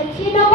You know.